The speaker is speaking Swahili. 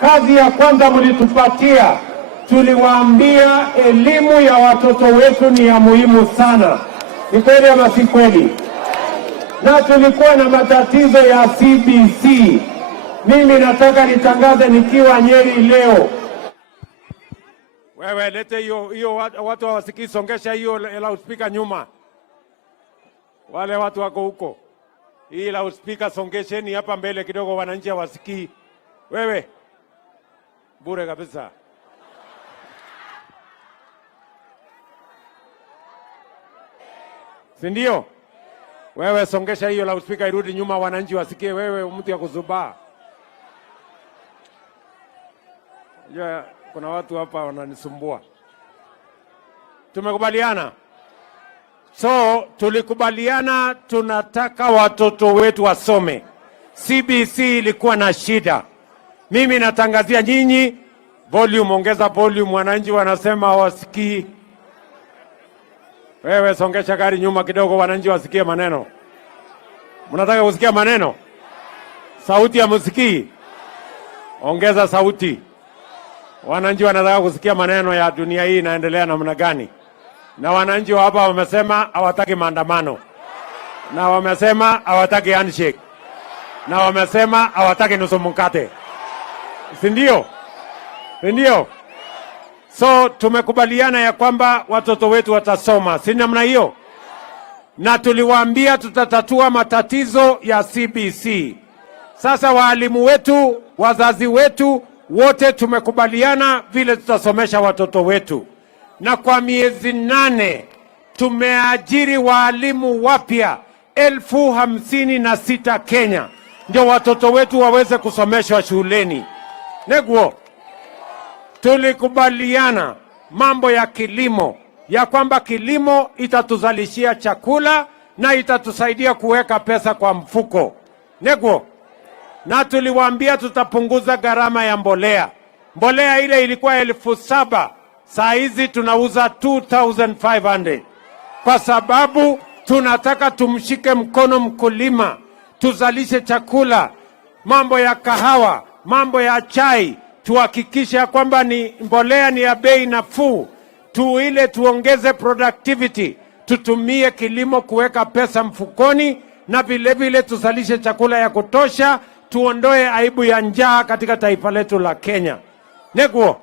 Kazi ya kwanza mlitupatia, tuliwaambia elimu ya watoto wetu ni ya muhimu sana. Ni kweli ama si kweli? Na tulikuwa na matatizo ya CBC. Mimi nataka nitangaze nikiwa Nyeri leo. Wewe lete hiyo watu hawasikii, songesha hiyo loudspeaker nyuma. Wale watu wako huko. Hii loudspeaker songesheni hapa mbele kidogo, wananchi hawasikii. Wewe bure kabisa. Si ndio? Wewe songesha hiyo loudspeaker irudi nyuma, wananchi wasikie. Wewe mtu ya kuzubaa. Ya, kuna watu hapa wananisumbua. Tumekubaliana? So tulikubaliana tunataka watoto wetu wasome. CBC ilikuwa na shida. Mimi natangazia nyinyi volume, ongeza volume, wananchi wanasema hawasikii. Wewe songesha gari nyuma kidogo, wananchi wasikie maneno. Mnataka kusikia maneno? Sauti ya msikii. Ongeza sauti. Wananchi wanataka kusikia maneno ya dunia hii inaendelea namna gani. Na wananchi wa hapa wamesema hawataki maandamano. Na wamesema hawataki handshake. Na wamesema hawataki nusu mkate. Si ndio? Si ndio? So tumekubaliana ya kwamba watoto wetu watasoma. Si namna hiyo? Na tuliwaambia tutatatua matatizo ya CBC. Sasa walimu wetu, wazazi wetu, wote tumekubaliana vile tutasomesha watoto wetu. Na kwa miezi 8 tumeajiri walimu wapya 56,000 Kenya. Ndio watoto wetu waweze kusomeshwa shuleni. Neguo, tulikubaliana mambo ya kilimo, ya kwamba kilimo itatuzalishia chakula na itatusaidia kuweka pesa kwa mfuko. Neguo, na tuliwaambia tutapunguza gharama ya mbolea. Mbolea ile ilikuwa 7,000, saa hizi tunauza 2,500. Kwa sababu tunataka tumshike mkono mkulima, tuzalishe chakula, mambo ya kahawa, mambo ya chai, tuhakikishe kwamba ni mbolea ni ya bei nafuu, tuongeze productivity, tutumie kilimo kuweka pesa mfukoni, na vile vile tuzalishe chakula ya kutosha, tuondoe aibu ya njaa katika taifa letu la Kenya. Neguo.